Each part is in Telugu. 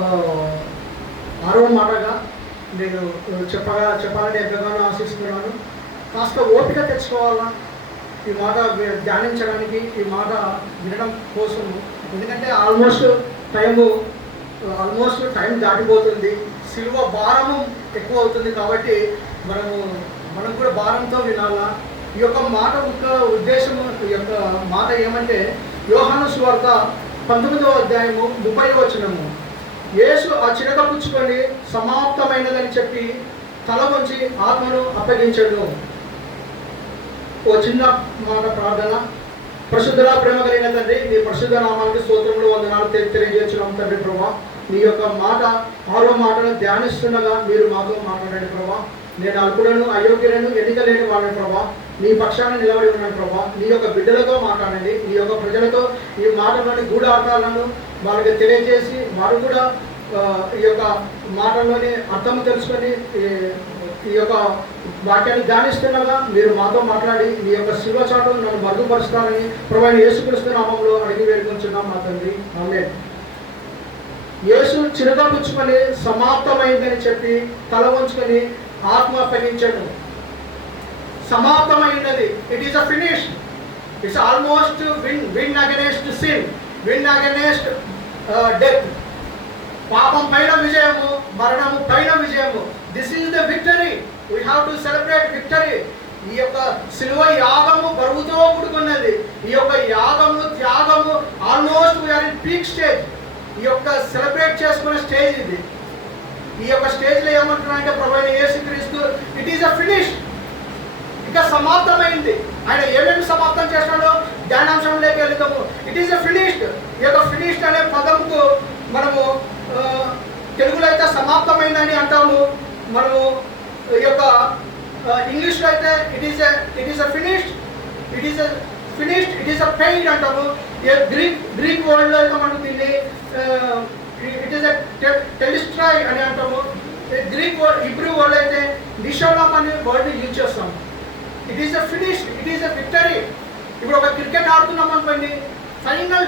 ఆ, ఆరవ మాటగా నేను చెప్పాలని ఎంతగానో ఆశిస్తున్నాను. కాస్త ఓపిక తెచ్చుకోవాలా ఈ మాట ధ్యానించడానికి, ఈ మాట వినడం కోసం. ఎందుకంటే ఆల్మోస్ట్ టైం దాటిపోతుంది, సిలువ భారము ఎక్కువ అవుతుంది. కాబట్టి మనం కూడా భారంతో వినాలా. ఈ యొక్క మాట యొక్క ఉద్దేశము, ఈ యొక్క మాట ఏమంటే యోహాను సువార్త 19వ అధ్యాయము 30వ వచనము. యేసు ఆ చిరక పుచ్చుకొని సమాప్తమైనదని చెప్పి తల వంచి ఆత్మను అప్పగించడు. ఓ చిన్న మాట ప్రార్థన. పరిశుద్ధుల ప్రేమ కలిగిన తండ్రి, నీ పరిశుద్ధ నామానికి స్తోత్రములు వందనాలు తెలియజేస్తున్నాం తండ్రి ప్రభా. నీ యొక్క మాట 6వ మాటను ధ్యానిస్తుండగా మీరు మాతో మాట్లాడండి ప్రభా. నేను అల్పులను, అయోగ్యులను, ఎన్నిక లేని వాళ్ళని ప్రభా, నీ పక్షాన నిలబడి ఉన్నాను ప్రభా. నీ యొక్క బిడ్డలతో మాట్లాడండి. నీ యొక్క ప్రజలతో ఈ మాటలోని గూఢార్థాలను వాళ్ళకి తెలియజేసి వారు కూడా ఈ యొక్క మాటల్లోని అర్థం తెలుసుకొని ఈ యొక్క వాక్యాన్ని ధ్యానిస్తుండగా మీరు మాతో మాట్లాడి మీ యొక్క శిల్వ చాటును నన్ను మరుగుపరుస్తారని ప్రభువైన యేసుక్రీస్తు నామములో అడిగి వేడుకొంచున్నాం మా తండ్రి, ఆమేన్. యేసు చిరక పుచ్చుకొని సమాప్తమైందని చెప్పి తల వంచుకొని ఆత్మ అప్పగించాడు. సమాప్తమైనది. It is a finish. It's almost win against sin, win against death. పాపం పైన విజయము, మరణము పైన విజయము. This is the victory. We have to celebrate victory. ఈ యొక్క సిలువ యాగము బరువుతో కూడుకున్నది. ఈ యొక్క యాగము, త్యాగము almost we are in peak stage. ఈ యొక్క సెలబ్రేట్ చేసుకునే స్టేజ్ ఇది. ఈ యొక్క స్టేజ్లో ఏమంటున్నారంటే ప్రభువైన యేసుక్రీస్తు ఇట్ ఈస్ అ ఫినిష్, ఇక సమాప్తమైంది. ఆయన ఏమేమి సమాప్తం చేసినాడో ధ్యానాంశంలోకి వెళ్తాము. It is a finished. ఈ యొక్క ఫినిష్డ్ అనే పదంకు మనము తెలుగులో అయితే సమాప్తమైందని అంటాము. మనము ఈ యొక్క ఇంగ్లీష్లో అయితే it is a finished, it is a paid అంటాము. గ్రీక్ వర్డ్లో అయితే మనం దీన్ని ఇట్ ఈస్ అ టెలిస్ట్రాయ్ అని అంటాము. గ్రీక్ వర్డ్, హిబ్రూ వర్డ్ అయితే నిషోలాం అనే వర్డ్ యూజ్ చేస్తాము. It is a finished, it is a victory. ఇప్పుడు ఒక క్రికెట్ ఆడుతున్నాం అనుకోండి, ఫైనల్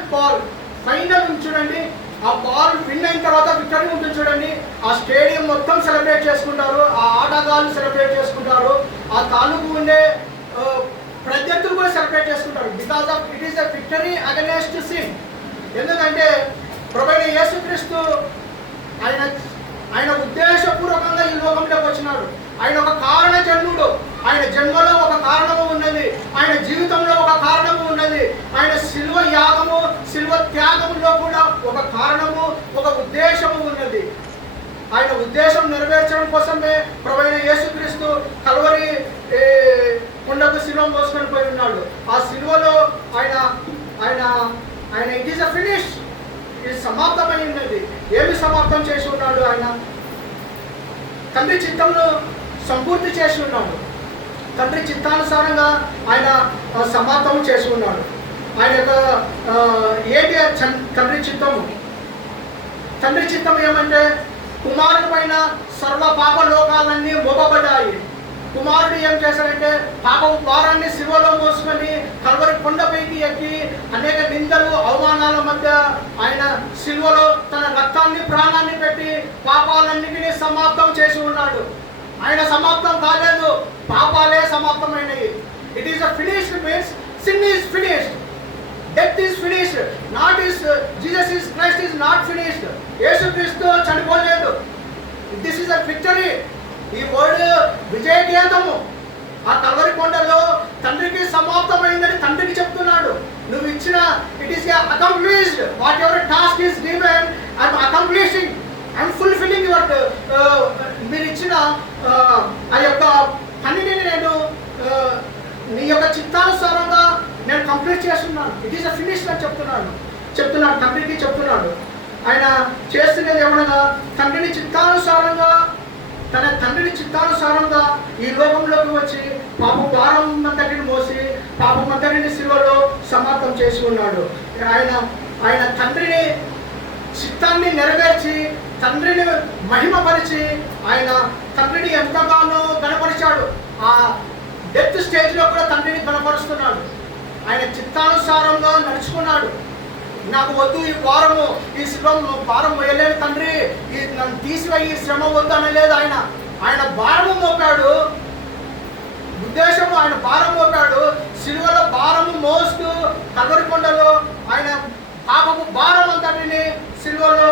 చూడండి, ఆ బాల్ విన్ అయిన తర్వాత విక్టరీ ఉంటుంది చూడండి. ఆ స్టేడియం మొత్తం సెలబ్రేట్ చేసుకుంటారు, ఆ ఆటగాళ్ళు సెలబ్రేట్ చేసుకుంటారు, ఆ తాలూకు ఉండే ప్రత్యర్థులు కూడా సెలబ్రేట్ చేసుకుంటారు. Because of it is a victory against sin. ఎందుకంటే ప్రభువైన యేసుక్రీస్తు ఆయన ఉద్దేశపూర్వకంగా ఈ లోకంలోకి వచ్చినాడు. ఆయన ఒక కారణ జన్ముడు. ఆయన జన్మలో ఒక కారణము ఉన్నది, ఆయన జీవితంలో ఒక కారణము ఉన్నది, ఆయన శిల్వ యాగము, శిల్వ త్యాగంలో కూడా ఒక కారణము, ఒక ఉద్దేశము ఉన్నది. ఆయన ఉద్దేశం నెరవేర్చడం కోసమే ప్రభువైన యేసుక్రీస్తు కల్వరి కొండకు శిలువ మోసుకొని పోయి ఉన్నాడు. ఆ శిలువలో ఆయన ఇట్ ఈస్ అ ఫినిష్, ఇది సమాప్తమైనది. ఏమి సమాప్తం చేసి ఉన్నాడు? ఆయన తండ్రి చిత్తంలో సంపూర్తి చేసి ఉన్నాడు. తండ్రి చిత్తానుసారంగా ఆయన సమాప్తం చేసి ఉన్నాడు. ఆయన యొక్క ఏంటి తండ్రి చిత్తము? తండ్రి చిత్తం ఏమంటే కుమారుడి పైన సర్వ పాప లోకాలన్నీ మోపబడ్డాయి. కుమారుడు ఏం చేశాడంటే పాప భారాన్ని శిలువలో మోసుకొని కల్వరి కొండపైకి ఎక్కి అనేక నిందలు, అవమానాల మధ్య ఆయన శిలువలో తన రక్తాన్ని, ప్రాణాన్ని పెట్టి పాపాలన్నిటినీ సమాప్తం చేసి ఉన్నాడు. ఆయన సమాప్తం కాలేదు, పాపాలే సమాప్తమైనవి. It is a finished means sin is finished, death is finished. Jesus is Christ is not finished. యేసుక్రీస్తు చనిపోలేదు. This is a victory. ఈ వర్డ్ విజయకేతము. ఆ కల్వరి కొండలో తండ్రికి సమాప్తమైందని తండ్రికి చెప్తున్నాడు. నువ్వు ఇచ్చిన it is accomplished. Whatever task is given, I'm accomplishing, I'm fulfilling your మీరు ఇచ్చిన ఆ యొక్క పనిని నేను నీ యొక్క చిత్తానుసారంగా నేను కంప్లీట్ చేస్తున్నాను. ఇట్ ఈస్ అ ఫినిష్ అని చెప్తున్నాడు. తండ్రికి చెప్తున్నాడు. ఆయన చేస్తున్నది ఏమనగా తండ్రిని చిత్తానుసారంగా, తన తండ్రిని చిత్తానుసారంగా ఈ లోకంలోకి వచ్చి పాపం భారం అంతటిని మోసి పాపం అంతటిని శిలువలో సమాప్తం చేసి ఉన్నాడు. ఆయన తండ్రిని చిత్తాన్ని నెరవేర్చి తండ్రిని మహిమపరిచి ఆయన తండ్రిని ఎంతగానో గణపరిచాడు. ఆ డెత్ స్టేజ్లో కూడా తండ్రిని గణపరుస్తున్నాడు. ఆయన చిత్తానుసారంగా నడుచుకున్నాడు. నాకు వద్దు ఈ భారము, ఈ శివం భారం వేయలేని తండ్రి, నన్ను తీసివేయి, శ్రమ వద్దనలేదు ఆయన. ఆయన భారము మోపాడు, ఉద్దేశము ఆయన భారం మోపాడు. సిలువలో భారము మోస్తూ కల్వరి కొండలో ఆయన పాపము భారం అంతటిని సిలువలో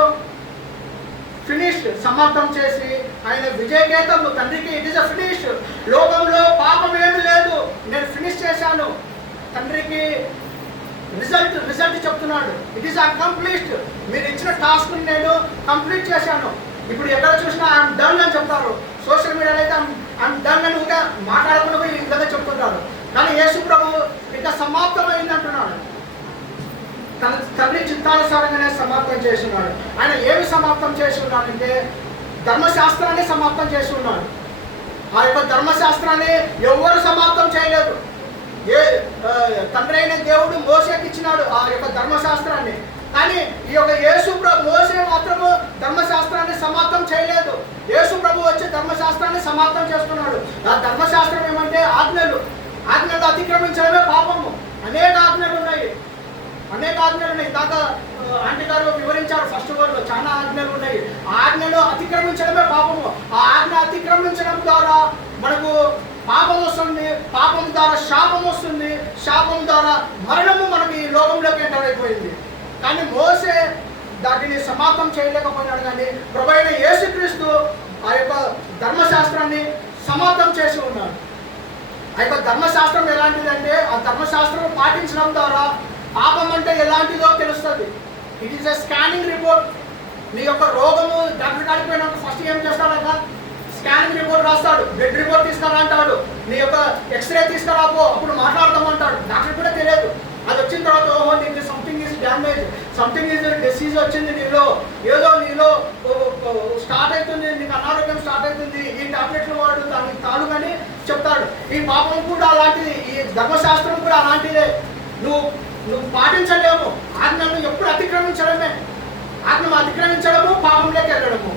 ఫినిష్ సమాప్తం చేసి ఆయన విజయగీతము తండ్రికి ఇట్ ఇస్ అ ఫినిష్. లోకంలో పాపం ఏమి లేదు, నేను ఫినిష్ చేశాను. తండ్రికి రిజల్ట్ చెప్తున్నాడు. It is accomplished. మీరు ఇచ్చిన టాస్క్ నేను కంప్లీట్ చేశాను. ఇప్పుడు ఎక్కడ చూసినా ఐఎమ్ డన్ అని చెప్తారు. సోషల్ మీడియాలో అయితే ఐఎమ్ డన్ అని ఇంకా మాట్లాడకుండా ఈ విధంగా చెప్తుంటారు. కానీ యేసు ప్రభు ఇంకా సమాప్తమైంది అంటున్నాడు. తన తండ్రి చిత్తానుసారంగానే సమాప్తం చేసి ఉన్నాడు. ఆయన ఏమి సమాప్తం చేసి ఉన్నాడంటే ధర్మశాస్త్రాన్ని సమాప్తం చేసి ఉన్నాడు. ఆ యొక్క ధర్మశాస్త్రాన్ని ఎవరు సమాప్తం చేయలేదు. తండ్రి అయిన దేవుడు మోసేకి ఇచ్చినాడు ఆ యొక్క ధర్మశాస్త్రాన్ని. కానీ ఈ యొక్క యేసు ప్రభు మోసే మాత్రము ధర్మశాస్త్రాన్ని సమాప్తం చేయలేదు. యేసు ప్రభు వచ్చి ధర్మశాస్త్రాన్ని సమాప్తం చేస్తున్నాడు. ఆ ధర్మశాస్త్రం ఏమంటే ఆజ్ఞలు అతిక్రమించడమే పాపము. అనేక ఆజ్ఞలు ఉన్నాయి. ఇందాక ఆంటీ గారు వివరించారు. ఫస్ట్ వర్డ్లో చాలా ఆజ్ఞలు ఉన్నాయి. ఆజ్ఞలు అతిక్రమించడమే పాపము. ఆ ఆజ్ఞ అతిక్రమించడం ద్వారా మనకు పాపం వస్తుంది. పాపం ద్వారా శాపం వస్తుంది. శాపం ద్వారా మరణము మనకి ఈ లోకంలోకి ఎంటర్ అయిపోయింది. కానీ మోసే దాటిని సమాప్తం చేయలేకపోయినాడు. కానీ ప్రభువైన యేసుక్రీస్తు ఆ యొక్క ధర్మశాస్త్రాన్ని సమాప్తం చేసి ఉన్నాడు. ఆ యొక్క ధర్మశాస్త్రం ఎలాంటిదంటే ఆ ధర్మశాస్త్రం పాటించడం ద్వారా పాపం అంటే ఎలాంటిదో తెలుస్తుంది. It is a scanning report. నీ యొక్క రోగము డాక్టర్ కాడికి పోయినాక ఫస్ట్ ఏం చేస్తాడక స్కానింగ్ రిపోర్ట్ రాస్తాడు. బ్లడ్ రిపోర్ట్ తీసుకురా అంటాడు. నీ యొక్క ఎక్స్రే తీసుకురాపో, అప్పుడు మాట్లాడతామంటాడు. డాక్టర్ కూడా తెలియదు. అది వచ్చిన తర్వాత ఓహో నీకు something is damage, something is disease వచ్చింది నీలో, ఏదో నీలో స్టార్ట్ అవుతుంది, నీకు అనారోగ్యం స్టార్ట్ అవుతుంది, ఈ టాబ్లెట్లు వాడు దానికి తాను కానీ చెప్తాడు. ఈ పాపం కూడా అలాంటిది, ఈ ధర్మశాస్త్రం కూడా అలాంటిదే. నువ్వు పాటించలేము. ఆజ్ఞను ఎప్పుడు అతిక్రమించడమే. ఆజ్ఞను అతిక్రమించడము పాపంలోకి వెళ్ళడము,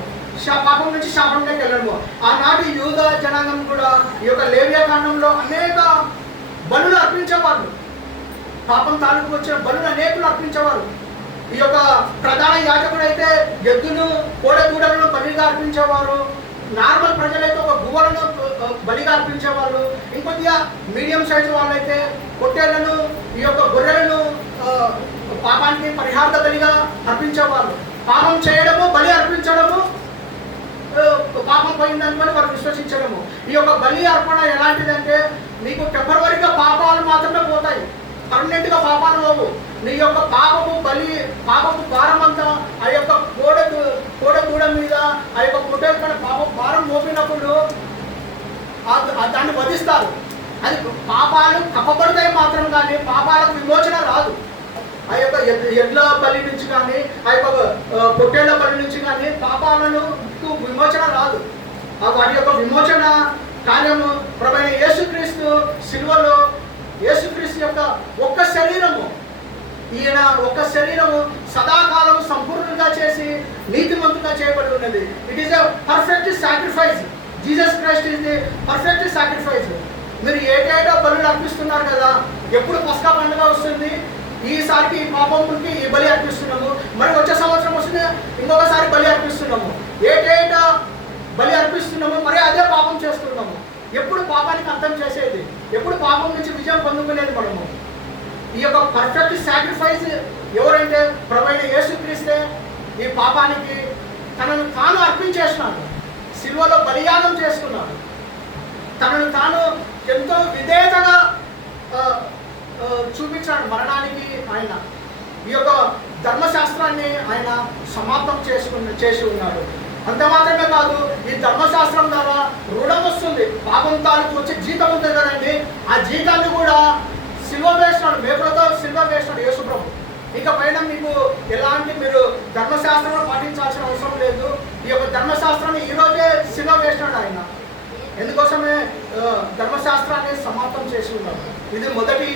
పాపం నుంచి శాపంలోకి వెళ్ళడము. ఆనాటి యూద జనాంగం కూడా ఈ యొక్క లేవియా కాండంలో అనేక బలులు అర్పించేవారు. పాపం తాలూకు వచ్చిన బలులు అనేకులు అర్పించేవారు. ఈ యొక్క ప్రధాన యాజకుడు అయితే ఎద్దును కోడెదూడలను బలిగా అర్పించేవారు. నార్మల్ ప్రజలైతే ఒక గువ్వలను బలిగా అర్పించేవాళ్ళు. ఇంకొద్దిగా మీడియం సైజు వాళ్ళైతే పొట్టేళ్లను, ఈ యొక్క గొర్రెలను పాపానికి పరిహార బలిగా అర్పించేవాళ్ళు. పాపం చేయడము, బలి అర్పించడము, పాపం పోయిందని వారు విశ్వసించడము. ఈ యొక్క బలి అర్పణ ఎలాంటిదంటే నీకు టెంపరవరీగా పాపాలు మాత్రమే పోతాయి, పర్మనెంట్గా పాపాలు పోవు. నీ యొక్క పాపపు భారం అంతా ఆ యొక్క కోడెగూడ మీద ఆ యొక్క పొట్టేల పైన పాపపు భారం మోపినప్పుడు దాన్ని వధిస్తారు. అది పాపాలు కప్పబడతాయి మాత్రం, కానీ పాపాలకు విమోచన రాదు. ఆ యొక్క ఎడ్ల బలి నుంచి కానీ ఆ యొక్క పొట్టేళ్ల బలి నుంచి కానీ పాపాలను విమోచన రాదు. వారి యొక్క విమోచన కార్యము ప్రభువైన యేసుక్రీస్తు సిలువలో యేసుక్రీస్తు యొక్క ఒక్క శరీరము, ఈయన ఒక్క శరీరము సదాకాలం సంపూర్ణంగా చేసి నీతిమంతుగా చేయబడి ఉన్నది. It is a perfect sacrifice. Jesus Christ is the perfect sacrifice. మీరు ఏటేటో బలులు అర్పిస్తున్నారు కదా, ఎప్పుడు పస్కా పండుగ వస్తుంది, ఈసారికి ఈ పాపంకి ఈ బలి అర్పిస్తున్నాము, మరి వచ్చే సంవత్సరం వస్తుంది ఇంకొకసారి బలి అర్పిస్తున్నాము. ఏటేటా బలి అర్పిస్తున్నాము, మరి అదే పాపం చేస్తున్నాము. ఎప్పుడు పాపానికి అర్థం చేసేది, ఎప్పుడు పాపం నుంచి విజయం పొందుకునేది మనము. ఈ యొక్క పర్ఫెక్ట్ సాక్రిఫైస్ ఎవరంటే ప్రభువైన యేసుక్రీస్తే ఈ పాపానికి తనను తాను అర్పించేసినాడు. సిలువలో బలియాగం చేసుకున్నాడు. తనను తాను ఎంతో విధేయతగా చూపించాడు మరణానికి. ఆయన ఈ యొక్క ధర్మశాస్త్రాన్ని ఆయన సమాప్తం చేసి ఉన్నాడు. అంత మాత్రమే కాదు, ఈ ధర్మశాస్త్రం ద్వారా రుణం వస్తుంది. పాపం తాలూకు వచ్చే జీతం ఉంటుంది కదండి, ఆ జీతాన్ని కూడా సిల్వ వేసినాడు, మేకులతో సిల్వ వేసినాడు యేసు ప్రభు. ఇక పైన మీకు ఎలాంటి మీరు ధర్మశాస్త్రంలో పాటించాల్సిన అవసరం లేదు. ఈ యొక్క ధర్మశాస్త్రాన్ని ఈరోజే సిల్వ వేసినాడు ఆయన. ఎందుకోసమే ధర్మశాస్త్రాన్ని సమాప్తం చేసి ఉన్నాడు. ఇది మొదటి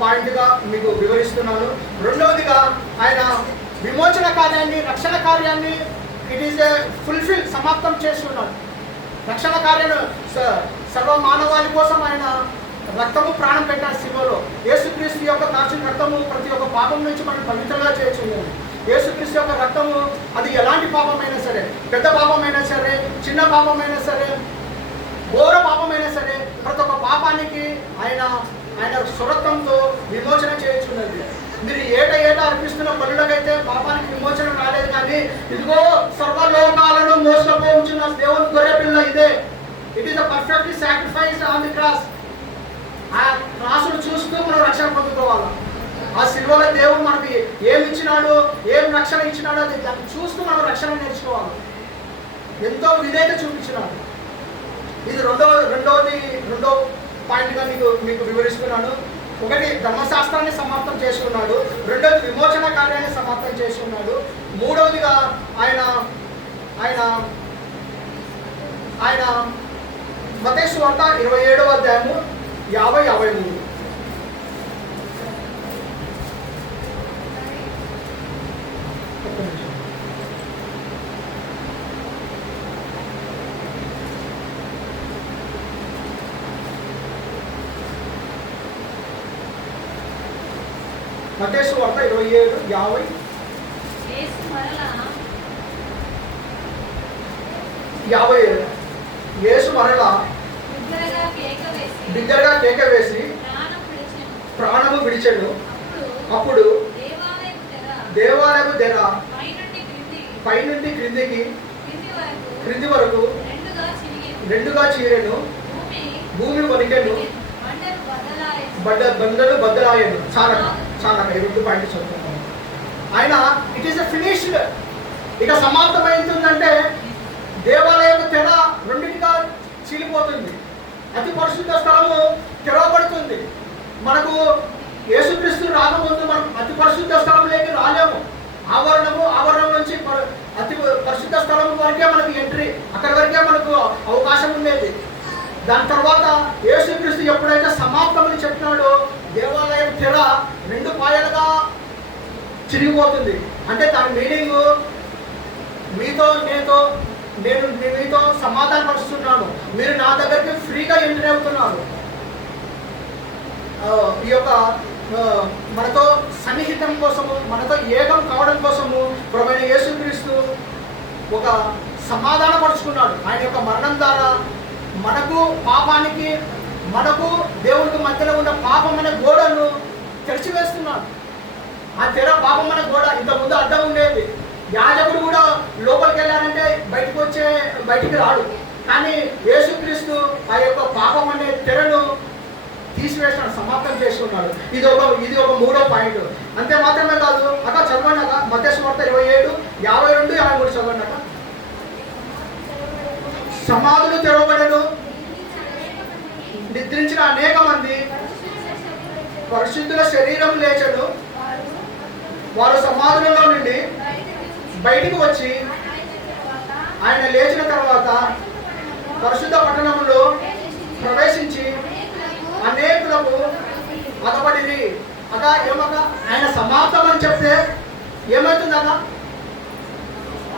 పాయింట్గా మీకు వివరిస్తున్నాను. రెండవదిగా ఆయన విమోచన కార్యాన్ని, రక్షణ కార్యాన్ని ఇట్ ఈస్ ఏ ఫుల్ఫిల్, సమాప్తం చేసి ఉన్నాడు. రక్షణ కార్యాన్ని సర్వ మానవాళి కోసం ఆయన రక్తము ప్రాణం పెట్టాడు సిలువలో. యేసుక్రీస్తు యొక్క కార్చిన రక్తము ప్రతి ఒక్క పాపం నుంచి మనం పవిత్రంగా చేయొచ్చు. యేసుక్రీస్తు యొక్క రక్తము అది ఎలాంటి పాపమైనా సరే, పెద్ద పాపమైనా సరే, చిన్న పాపమైనా సరే, ఘోర పాపమైనా సరే, ప్రతి ఒక్క పాపానికి ఆయన స్వరత్వంతో విమోచన చేయించున్నది. మీరు ఏటా అర్పిస్తున్న బలులకైతే పాపానికి విమోచన రాలేదు, కానీ ఇదిగో సర్వలోకాలను మోసపోవచ్చున్న దేవుని గొర్రె పిల్ల ఇదే. It is the perfect sacrifice on the cross. ఆ క్రాసును చూస్తూ మనం రక్షణ పొందుకోవాలి. ఆ సిల్వలో దేవుడు మనకి ఏమి ఇచ్చినాడు, ఏం రక్షణ ఇచ్చినాడో అది దాన్ని చూస్తూ మనం రక్షణ నేర్చుకోవాలి. ఎంతో విధేయత చూపించినాడు. ఇది రెండో పాయింట్గా మీకు వివరిస్తున్నాను. ఒకటి, ధర్మశాస్త్రాన్ని సమాప్తం చేసుకున్నాడు. రెండోది, విమోచన కార్యాన్ని సమాప్తం చేసుకున్నాడు. మూడవదిగా ఆయన ఆయన ఆయన మత్తయి సువార్త 27వ అధ్యాయము 50-53. మత్తయి సువార్త 27:50. యేసు మరలా బిగ్గరగా కేక వేసి ప్రాణము విడిచెను. అప్పుడు దేవాలయము తెర పైనుండి క్రింది వరకు రెండుగా చీరెను. భూమి వణికెను, బండలు బద్దలాయను. చాలా ఈ 2 పాయింట్లు చదువుతున్నాను. ఆయన ఇట్ ఈస్ ఫినిష్డ్, ఇక సమాప్తమైందంటే దేవాలయం తెర రెండింటిగా చీలిపోతుంది. అతి పరిశుద్ధ స్థలము తెరవబడుతుంది. మనకు యేసుక్రీస్తు రాకముందు మనం అతి పరిశుద్ధ స్థలంలోకి రాలేము. ఆవరణం నుంచి అతి పరిశుద్ధ స్థలం వరకే మనకు ఎంట్రీ, అక్కడి వరకే మనకు అవకాశం ఉండేది. దాని తర్వాత యేసుక్రీస్తు ఎప్పుడైతే సమాప్తమని చెప్పినాడో దేవాలయం తెర 2 పాయలుగా చిరిగిపోతుంది. అంటే దాని మీనింగ్, నేను మీతో సమాధానం పరుస్తున్నాను, మీరు నా దగ్గరికి ఫ్రీగా ఎంట్రీ అవుతున్నారు. ఈ యొక్క మనతో సన్నిహితం కోసము, మనతో ఏకం కావడం కోసము ప్రభువైన యేసుక్రీస్తు ఒక సమాధాన పరుచుకున్నాడు. ఆయన యొక్క మరణం ద్వారా మనకు పాపానికి, మనకు దేవునికి మధ్యలో ఉన్న పాపం అనే గోడను తెరిచివేస్తున్నాడు. ఆ తెర పాపం అనే గోడ ఇంతకుముందు అడ్డం ఉండేది. యాజకుడు కూడా లోపలికి వెళ్ళాలంటే బయటికి రాడు. కానీ యేసుక్రీస్తు ఆ యొక్క పాపం అనే తెరను తీసివేసినాడు, సమాప్తం చేసుకున్నాడు. ఇది ఒక 3వ పాయింట్. అంతే మాత్రమే కాదు, అక్క చదవండి అక్క. మత్తయి సువార్త 27:52-53 చదవండి అక్క. సమాధులు తెరవబడెను, నిద్రించిన అనేక మంది పరిశుద్ధుల శరీరం లేచెను. వారు సమాధులలో నుండి బయటికి వచ్చి ఆయన లేచిన తర్వాత పరిశుద్ధ పట్టణంలో ప్రవేశించి అనేకులకు అగబడిరి. అక ఏమక ఆయన సమాప్తం అని చెప్తే ఏమవుతుందక?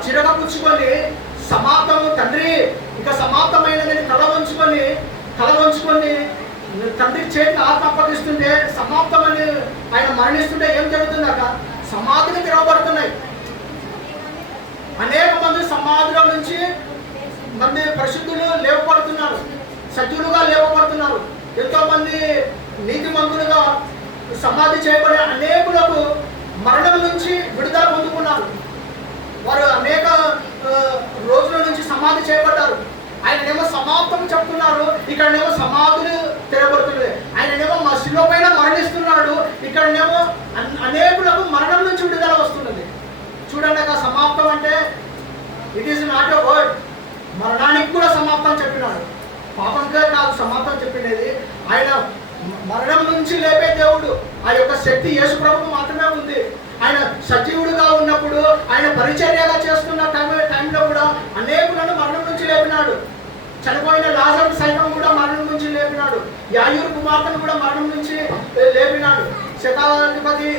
చిరక పుచ్చుకొని సమాప్తము తండ్రి ఇక సమాప్తమైనదని తల వంచుకొని తండ్రి చేతికి ఆత్మ అప్పగిస్తుంటే, సమాప్తమని ఆయన మరణిస్తుంటే ఏం జరుగుతుందక? సమాధులు తెరవబడుతున్నాయి. అనేక మంది సమాధిలో నుంచి పరిశుద్ధులు లేవబడుతున్నారు, సజ్జులుగా లేవబడుతున్నారు. ఎంతో మంది నీతిమంతులుగా సమాధి చేయబడే అనేకులకు మరణం నుంచి విడుదల పొందుకున్నారు. వారు అనేక రోజుల నుంచి సమాధి చేయబడ్డారు. ఆయననేమో సమాప్తం చెప్తున్నారు, ఇక్కడనేమో సమాధులు తెరబడుతున్నాయి. ఆయననేమో మా శిలువ పైన మరణిస్తున్నాడు, ఇక్కడనేమో అనేకులకు మరణం నుంచి విడుదల వస్తున్నది. చూడండి, ఆ సమాప్తం అంటే it is not a word. మరణానికి కూడా సమాప్తం చెప్పినాడు. పాపంగా కాదు సమాప్తం చెప్పినది. ఆయన మరణం నుంచి లేపే దేవుడు. ఆ యొక్క శక్తి యేసు ప్రభువుకు మాత్రమే ఉంది. ఆయన సజీవుడుగా ఉన్నప్పుడు, ఆయన పరిచర్యగా చేస్తున్న టైంలో కూడా అనేకులను మరణం నుంచి లేపినాడు. చనిపోయిన లాజరు సైతం కూడా మరణం నుంచి లేపినాడు. యాయూరు కుమార్తెను కూడా మరణం నుంచి లేపినాడు. శతాధిపతి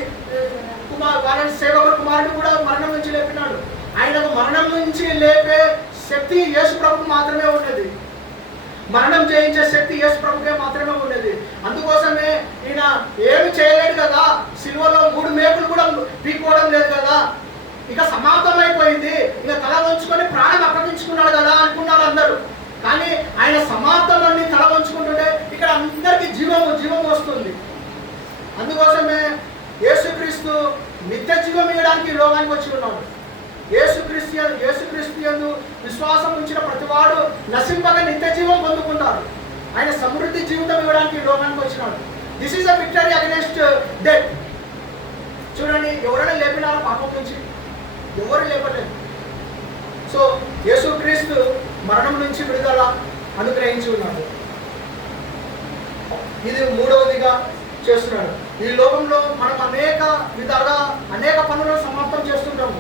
వాళ్ళ సేవకుడు కుమారుడు కూడా మరణం నుంచి లేపినాడు. ఆయనకు మరణం నుంచి లేపే శక్తి యేసు ప్రభువుకు మాత్రమే ఉన్నది. మరణం జయించే శక్తి యేసు ప్రభుకే మాత్రమే ఉన్నది. అందుకోసమే ఈయన ఏమి చేయలేడు కదా, సిలువలో 3 మేకులు కూడా పీక్కోవడం లేదు కదా. ఇక సమాప్తమైపోయింది, ఇక తల వంచుకొని ప్రాణం అప్పగించుకున్నాడు కదా అనుకున్నారు అందరూ. కానీ ఆయన సమాప్తమని తల వంచుకుంటుంటే ఇక్కడ అందరికీ జీవం వస్తుంది. అందుకోసమే యేసుక్రీస్తు నిత్య జీవం ఇవ్వడానికి ఈ లోకానికి వచ్చి ఉన్నాడు. యేసుక్రీస్తు యందు విశ్వాసం ఉంచిన ప్రతివాడు నశింపగా నిత్య జీవం పొందుకున్నారు. ఆయన సమృద్ధి జీవితం ఇవ్వడానికి ఈ లోకానికి వచ్చినాడు. This is a victory against death. చూడండి, ఎవరైనా లేపినారా పాపం నుంచి? ఎవరు లేపలేదు. సో యేసుక్రీస్తు మరణం నుంచి విడుదల అనుగ్రహించి ఉన్నాడు. ఇది మూడవదిగా చేస్తున్నాడు. ఈ లోకంలో మనం అనేక విధాలుగా అనేక పనులను సమాప్తం చేస్తుంటాము.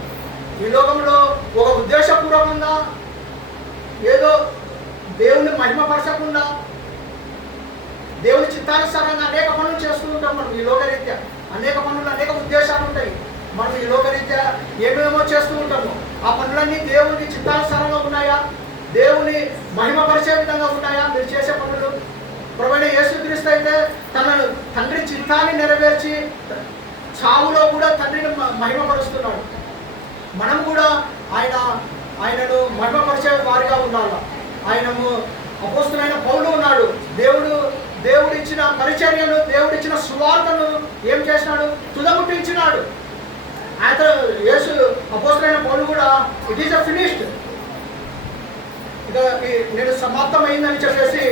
ఈ లోకంలో ఒక ఉద్దేశపూర్వకంగా ఏదో దేవుని మహిమపరచకుండా దేవుని చిత్తానుసారంగా అనేక పనులు చేస్తూ ఉంటాం. మనం ఈ లోకరీత్యా అనేక పనులు, అనేక ఉద్దేశాలు ఉంటాయి. మనం ఈ లోకరీత్యా ఏమేమో చేస్తూ ఉంటాము. ఆ పనులన్నీ దేవుని చిత్తానుసారంగా ఉన్నాయా? దేవుని మహిమపరిచే విధంగా ఉన్నాయా మీరు చేసే పనులు? ప్రభువైన యేసుక్రీస్తు అయితే తన తండ్రి చిత్తాన్ని నెరవేర్చి చావులో కూడా తండ్రిని మహిమపరుస్తున్నాడు. మనం కూడా ఆయనను మహిమపరిచే వారిగా ఉండాలి. ఆయనము అపోస్తలుడైన పౌలు ఉన్నాడు. దేవుడు ఇచ్చిన పరిచర్యను, దేవుడు ఇచ్చిన సువార్తను ఏం చేసినాడు? తుదముట్టించినాడు. ఆయన యేసు అపోస్తలుడైన పౌలు కూడా ఇట్ ఈస్ అ ఫినిష్డ్, ఇక నేను సమాప్తమైందని చెప్పేసి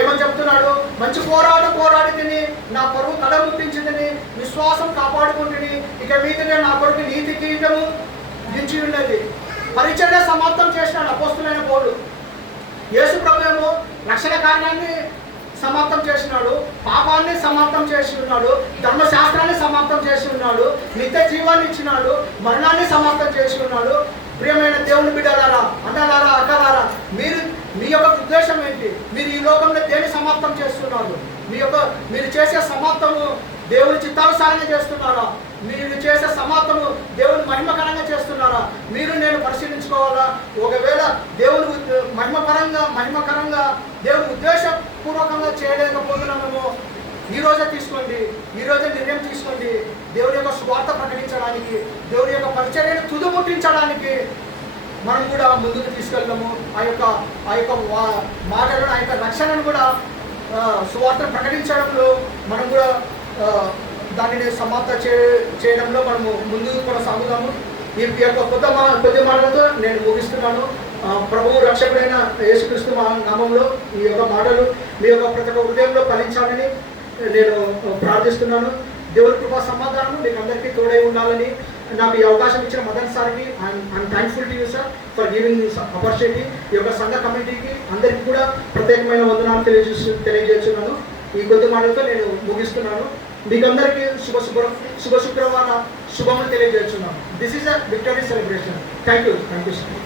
ఏమని చెప్తున్నాడు? మంచి పోరాడి తిని నా పరువు కడముట్టించిందని విశ్వాసం కాపాడుకుంటుని ఇక మీదనే నా కొరకు నీతి కిరీటము దించి ఉన్నది. పరిచర్య సమాప్తం చేసినాడు అపోస్తలుడైన పౌలు. యేసు ప్రభువు రక్షణ కార్యాన్ని సమాప్తం చేసినాడు, పాపాన్ని సమాప్తం చేసి ఉన్నాడు, ధర్మశాస్త్రాన్ని సమాప్తం చేసి ఉన్నాడు, నిత్య జీవాన్ని ఇచ్చినాడు, మరణాన్ని సమాప్తం చేసి ఉన్నాడు. ప్రియమైన దేవుని బిడ్డలారా, అన్నలారా, అక్కలారా, మీ యొక్క ఉద్దేశం ఏంటి? మీరు ఈ లోకంలో దేని సమాప్తం చేస్తున్నారు? మీరు చేసే సమాప్తము దేవుని చిత్తానుసారంగా చేస్తున్నారా? మీరు చేసే సమాప్తము దేవుని మహిమకరంగా చేస్తున్నారా? నేను పరిశీలించుకోవాలా. ఒకవేళ దేవుని మహిమకరంగా దేవుని ఉద్దేశపూర్వకంగా చేయలేకపోతున్నామేమో ఈ రోజే నిర్ణయం తీసుకోండి. దేవుని యొక్క స్వార్థ ప్రకటించడానికి, దేవుని యొక్క పరిచర్యను తుదముట్టించడానికి మనం కూడా ముందుకు తీసుకెళ్దాము. ఆ యొక్క మాటలను, ఆ యొక్క రక్షణను కూడా సువార్త ప్రకటించడంలో మనం కూడా దానిని సమాప్త చేయడంలో మనము ముందుకు కొనసాగుదాము. ఈ యొక్క కొద్ది మాటలతో నేను ముగిస్తున్నాను. ప్రభువు రక్షకుడైన యేసుక్రీస్తు నామంలో ఈ యొక్క మాటలు మీ యొక్క ప్రతి ఒక్క హృదయంలో ఫలించాలని నేను ప్రార్థిస్తున్నాను. దేవుని కృపా సమాధానం మీకు అందరికీ తోడై ఉండాలని నాకు ఈ అవకాశం ఇచ్చిన మదన్ సార్కి I'm thankful to you sir for giving this opportunity. ఈ యొక్క సంఘ కమిటీకి అందరికీ కూడా ప్రత్యేకమైన వందనాలు తెలియజేస్తున్నాను. ఈ కొద్ది మాటలతో నేను ముగిస్తున్నాను. మీకందరికీ శుభ శుక్రవారం శుభములు తెలియజేస్తున్నాను. This is a victory celebration. Thank you sir.